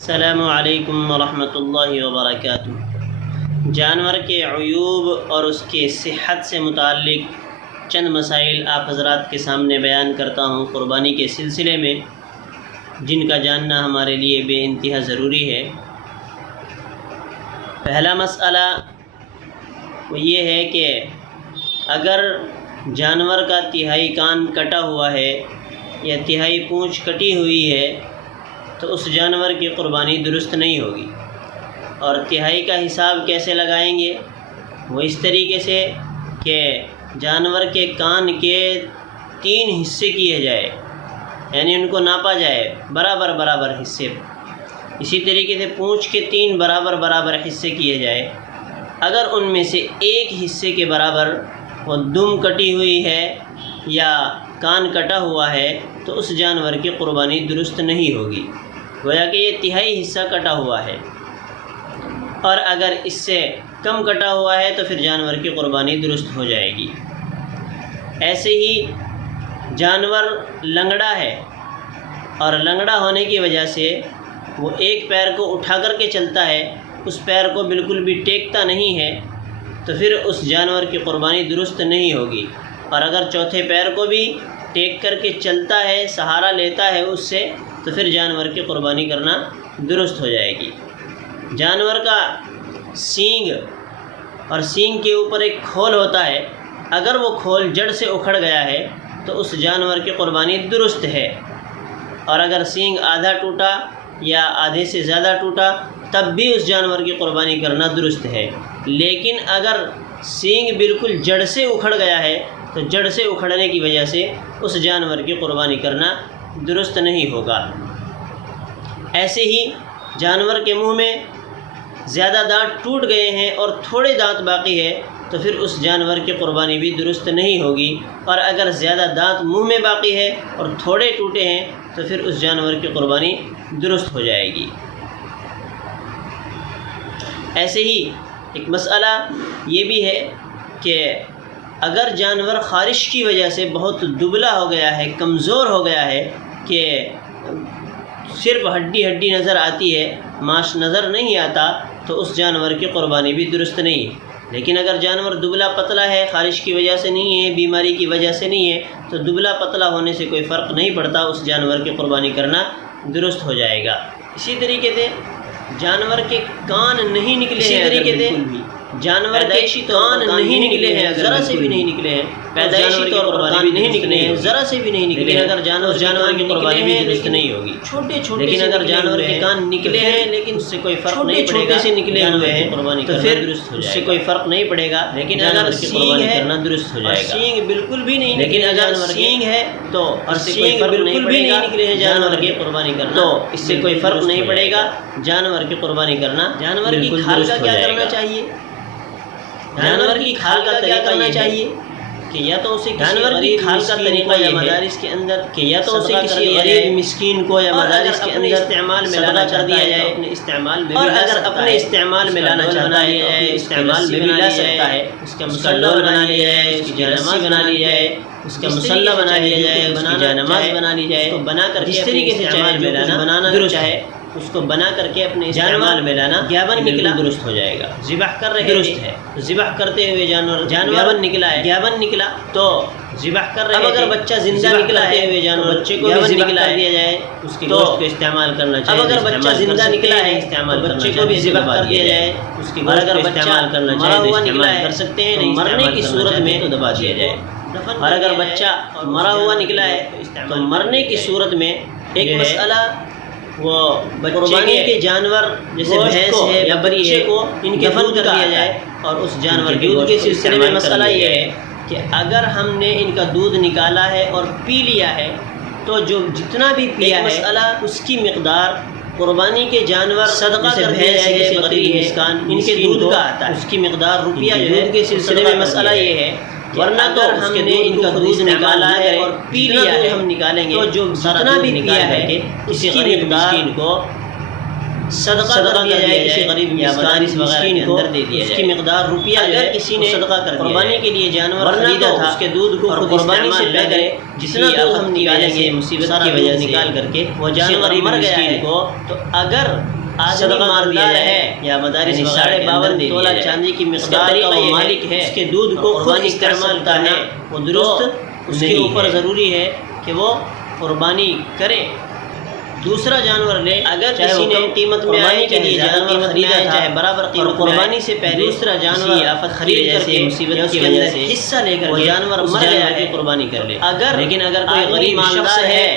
السلام علیکم ورحمۃ اللہ وبرکاتہ۔ جانور کے عیوب اور اس کے صحت سے متعلق چند مسائل آپ حضرات کے سامنے بیان کرتا ہوں قربانی کے سلسلے میں، جن کا جاننا ہمارے لیے بے انتہا ضروری ہے۔ پہلا مسئلہ وہ یہ ہے کہ اگر جانور کا تہائی کان کٹا ہوا ہے یا تہائی پونچھ کٹی ہوئی ہے تو اس جانور کی قربانی درست نہیں ہوگی۔ اور تہائی کا حساب کیسے لگائیں گے؟ وہ اس طریقے سے کہ جانور کے کان کے 3 حصے کیے جائے، یعنی ان کو ناپا جائے برابر حصے۔ اسی طریقے سے پونچھ کے 3 برابر حصے کیے جائے۔ اگر ان میں سے ایک حصے کے برابر وہ دم کٹی ہوئی ہے یا کان کٹا ہوا ہے تو اس جانور کی قربانی درست نہیں ہوگی، گویا کہ یہ تہائی حصہ کٹا ہوا ہے۔ اور اگر اس سے کم کٹا ہوا ہے تو پھر جانور کی قربانی درست ہو جائے گی۔ ایسے ہی جانور لنگڑا ہے اور لنگڑا ہونے کی وجہ سے وہ ایک پیر کو اٹھا کر کے چلتا ہے، اس پیر کو بالکل بھی ٹیکتا نہیں ہے، تو پھر اس جانور کی قربانی درست نہیں ہوگی۔ اور اگر چوتھے پیر کو بھی ٹیک کر کے چلتا ہے، سہارا لیتا ہے اس سے، تو پھر جانور کی قربانی کرنا درست ہو جائے گی۔ جانور کا سینگ اور سینگ کے اوپر ایک کھول ہوتا ہے، اگر وہ کھول جڑ سے اکھڑ گیا ہے تو اس جانور کی قربانی درست ہے۔ اور اگر سینگ آدھا ٹوٹا یا آدھے سے زیادہ ٹوٹا تب بھی اس جانور کی قربانی کرنا درست ہے۔ لیکن اگر سینگ بالکل جڑ سے اکھڑ گیا ہے تو جڑ سے اکھڑنے کی وجہ سے اس جانور کی قربانی کرنا درست نہیں ہوگا۔ ایسے ہی جانور کے منہ میں زیادہ دانت ٹوٹ گئے ہیں اور تھوڑے دانت باقی ہے تو پھر اس جانور کی قربانی بھی درست نہیں ہوگی۔ اور اگر زیادہ دانت منہ میں باقی ہے اور تھوڑے ٹوٹے ہیں تو پھر اس جانور کی قربانی درست ہو جائے گی۔ ایسے ہی ایک مسئلہ یہ بھی ہے کہ اگر جانور خارش کی وجہ سے بہت دبلا ہو گیا ہے، کمزور ہو گیا ہے کہ صرف ہڈی نظر آتی ہے، ماش نظر نہیں آتا، تو اس جانور کی قربانی بھی درست نہیں ہے۔ لیکن اگر جانور دبلا پتلا ہے، خارش کی وجہ سے نہیں ہے، بیماری کی وجہ سے نہیں ہے، تو دبلا پتلا ہونے سے کوئی فرق نہیں پڑتا، اس جانور کی قربانی کرنا درست ہو جائے گا۔ اسی طریقے سے جانور کے کان نہیں نکلے ہیں، جانور کے کان نہیں نکلے ہیں، ذرا سے بھی نہیں نکلے ہیں، پیدائشی طور پر کان نہیں نکلے ہیں، ذرا سے بھی نہیں نکلے ہیں، اگر جانور کی قربانی بھی درست نہیں ہوگی۔ لیکن اگر جانور کے کان نکلے ہیں لیکن اس سے کوئی فرق نہیں پڑے گا، سے نکلے ہوئے ہیں تو پھر اس سے کوئی فرق نہیں پڑے گا، لیکن اگر سینگ ہے درست ہو جائے گا۔ سینگ بالکل بھی نہیں، لیکن اگر سینگ ہے تو اور سینگ بالکل بھی نہیں نکلے ہیں جانور کی قربانی کرنا، تو اس سے کوئی فرق نہیں پڑے گا، جانور کی قربانی کرنا۔ جانور کی کھال کا کیا کرنا چاہیے؟ جانور کی کھال کا طریقہ کرنا چاہیے کہ یا تو اسے جانور کی کھال کا طریقہ یا مدارس کے اندر کہ یا تو اسے کسی غریب مسکین کو یا مدارس کے اندر استعمال میں لانا کر دیا جائے، اپنے استعمال میں، اور اگر اپنے استعمال میں لانا چاہتا ہے استعمال میں بھی لا سکتا ہے، اس کا مصلی بنا لیا جائے، اس کی جانماز بنا لی جائے، اس کا مصلی بنا لیا جائے، اس کی جانماز بنا لی جائے، تو بنا کر جس طریقے سے استعمال میں لانا بنانا درست ہے، اس کو بنا کر کے اپنے استعمال میں لانا گیابن نکلا درست ہو جائے گا۔ ذبح کر رہے درست ہے، ذبح کرتے ہوئے جانور گیابن نکلا ہے، گیابن نکلا تو ذبح کر رہے ہیں۔ اب اگر بچہ زندہ نکلا ہے ہوئے جانور، بچے کو بھی نکلا دیا جائے، اس کے گوشت کو استعمال کرنا چاہیے۔ اب اگر بچہ زندہ نکلا ہے استعمال بچے کو بھی ذبح کر دیا جائے، اس کے گوشت کو استعمال کرنا چاہیے، مرا ہوا نکلا ہے کر سکتے ہیں، مرنے کی صورت میں تو دبا دیا جائے۔ اور اگر بچہ مرا ہوا نکلا ہے تو مرنے کی صورت میں ایک مسئلہ وہ قربانی کے جانور جیسے بھینس ہے یا بکری ہے کو ان کے دفن کر دیا جائے۔ اور اس جانور کے دودھ کے سلسلے میں مسئلہ یہ ہے کہ اگر ہم نے ان کا دودھ نکالا ہے اور پی لیا ہے تو جو جتنا بھی پیا ہے اس کی مقدار قربانی کے جانور صدقہ کر بھینس ہے، بکری ہے، ان کے دودھ کا آتا ہے، اس کی مقدار روپیہ جو ہے کے سلسلے میں مسئلہ یہ ہے، ورنہ تو ہم نے ان کا دودھ نکالا ہے اور پی لیا ہے، ہم نکالیں گے تو جو جتنا بھی پیا ہے اسی غریب مسکین کو صدقہ کر دیا جائے کسی غریب مسکین کو اس کی مقدار روپیہ اگر کسی نے صدقہ کر قربانی کے لیے جانور خریدا تھا اس کے دودھ کو قربانی سے پہلے جتنا دودھ ہم نکالیں گے مصیبت کی وجہ سے نکال کر کے وہ جانور مر گیا ہے تو اگر صدقہ مار دیا ہے یا مدارس 52 تولہ چاندی کی مقدار کا وہ مالک ہے اس کے دودھ کو قربانی استعمال کرتا ہے وہ درست اس کے اوپر ضروری ہے کہ وہ قربانی کرے۔ دوسرا جانور لے اگر کسی نے قیمت میں آنے کے لیے جانور خریدا ہے چاہے برابر قیمت قربانی سے پہلے دوسرا جانور آفت خرید کر کے مصیبت کی وجہ سے حصہ لے کر وہ جانور مر گیا ہے قربانی کر لے۔ لیکن اگر کوئی غریب شخص ہے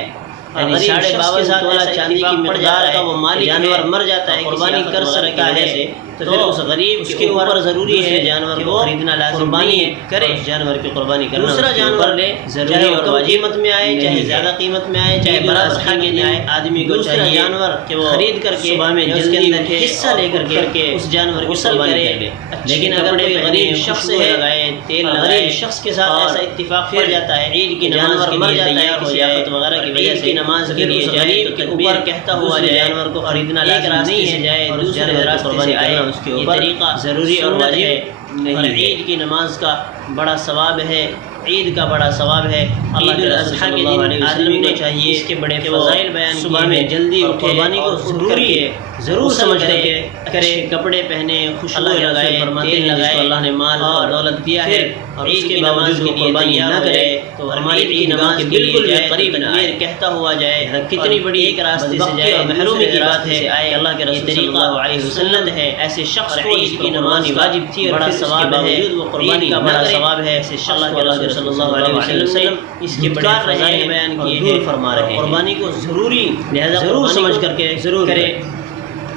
یعنی 52 تولہ چاندی کی مقدار کا وہ مالک جانور مر جاتا ہے قربانی کر سکتا ہے تو پھر اس غریب اس کے اوپر ضروری ہے جانور کو خریدنا لازم نہیں کرے جانور کی قربانی کرنا۔ دوسرا جانور لے ضروری اور کم قیمت میں آئے چاہے زیادہ قیمت میں آئے چاہے برابر کے لیے آئے آدمی کو چاہیے جانور کہ وہ خرید کر کے صبح میں جلدی اٹھے حصہ لے کر کے اس جانور کی قربانی کرے۔ لیکن اگر کوئی غریب شخص ہے تیل غریب شخص کے ساتھ ایسا اتفاق ہو جاتا ہے عید کی نماز مر جاتا ہے کسی آفت وغیرہ کی وجہ سے نماز کے لیے جائے تو تکبیر کہتا ہوا جانور کو خریدنا لازم نہیں ہے جائے اور دوسرے راستے سے آئے اس کے اوپر طریقہ ضروری اور واجب نہیں۔ عید کی نماز کا بڑا ثواب ہے، عید کا بڑا ثواب ہے۔ عید الاضحیٰ کے دن آدمی کو چاہیے اس کے بڑے فضائل بیان صبح میں جلدی قربانی کو ضروری ہے ضرور سمجھ کر کے کرے، کپڑے پہنے، خوشبو لگائے، تیل لگائے، اللہ نے مال اور دولت دیا ہے اور عید کی نماز کے لیے قربانی نہ کرے تو ہماری عید کی نماز بالکل بھی قریب نہ آئے کہتا ہوا جائے کتنی بڑی ایک راستے سے جائے محرومی کی بات ہے آئے اللہ کے رسول صلی اللہ علیہ وسلم ہے ایسے شخص کو عید کی نماز واجب تھی اور بڑا ثواب ہے وہ قربانی کا بڑا ثواب ہے ایسے شخص اللہ کے رسول صلی اللہ علیہ وسلم اس کے بڑے فضائل بیان کیے ہیں فرما رہے ہیں قربانی کو ضروری لہذا ضرور سمجھ کر کے ضرور کرے۔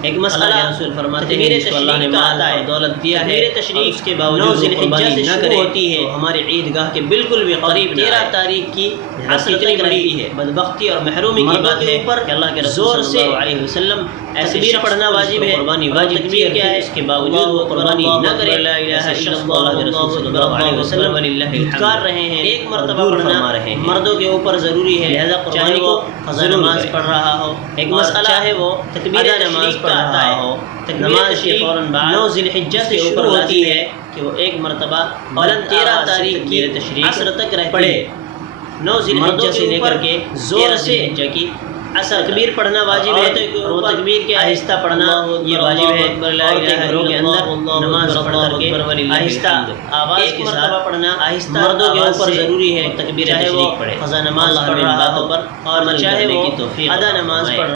ایک مسئلہ رسول فرماتے ہیں جس کو اللہ نے مال اور دولت دیا ہے تشریف کے باوجود قربانی نہ کرے ہوتی ہے ہمارے عیدگاہ کے بالکل بھی قریب 13 تاریخ کی عصر تک رہتی ہے۔ بدبختی اور محرومی کی بات ہے کہ اللہ کے رسول صلی اللہ علیہ وسلم تکبیر پڑھنا واجب ہے قربانی واجب تکبیر کیا ہے اس کے باوجود وہ قربانی نہ کرے لا الہ الا اللہ کے رسول صلی اللہ علیہ وسلم کر رہے ہیں ایک مرتبہ پڑھنا مردوں کے اوپر ضروری ہے لہذا قربانی کو قضا نماز پڑھ رہا ہو ایک مسئلہ ہے وہ تکبیر نماز آتا ہے نماز کے فوراً بعد 9 ذی الحجہ سے شروع ہوتی ہے کہ وہ ایک مرتبہ بلند 13 تاریخ کی تشریق عصر تک پڑھے 9 ذی الحجہ سے لے کر کے زور سے کی عصر تکبیر پڑھنا واجب ہے اور وہ تکبیر کے آہستہ پڑھنا یہ واجب ہے اور گھروں کے اندر نماز پڑھ کر کے آہستہ آواز کے ساتھ پڑھنا آہستہ مردوں کے اوپر ضروری ہے تکبیر تشریق پڑھے قضا نماز پڑھ رہا ہو اور چاہے وہ ادا نماز پڑھ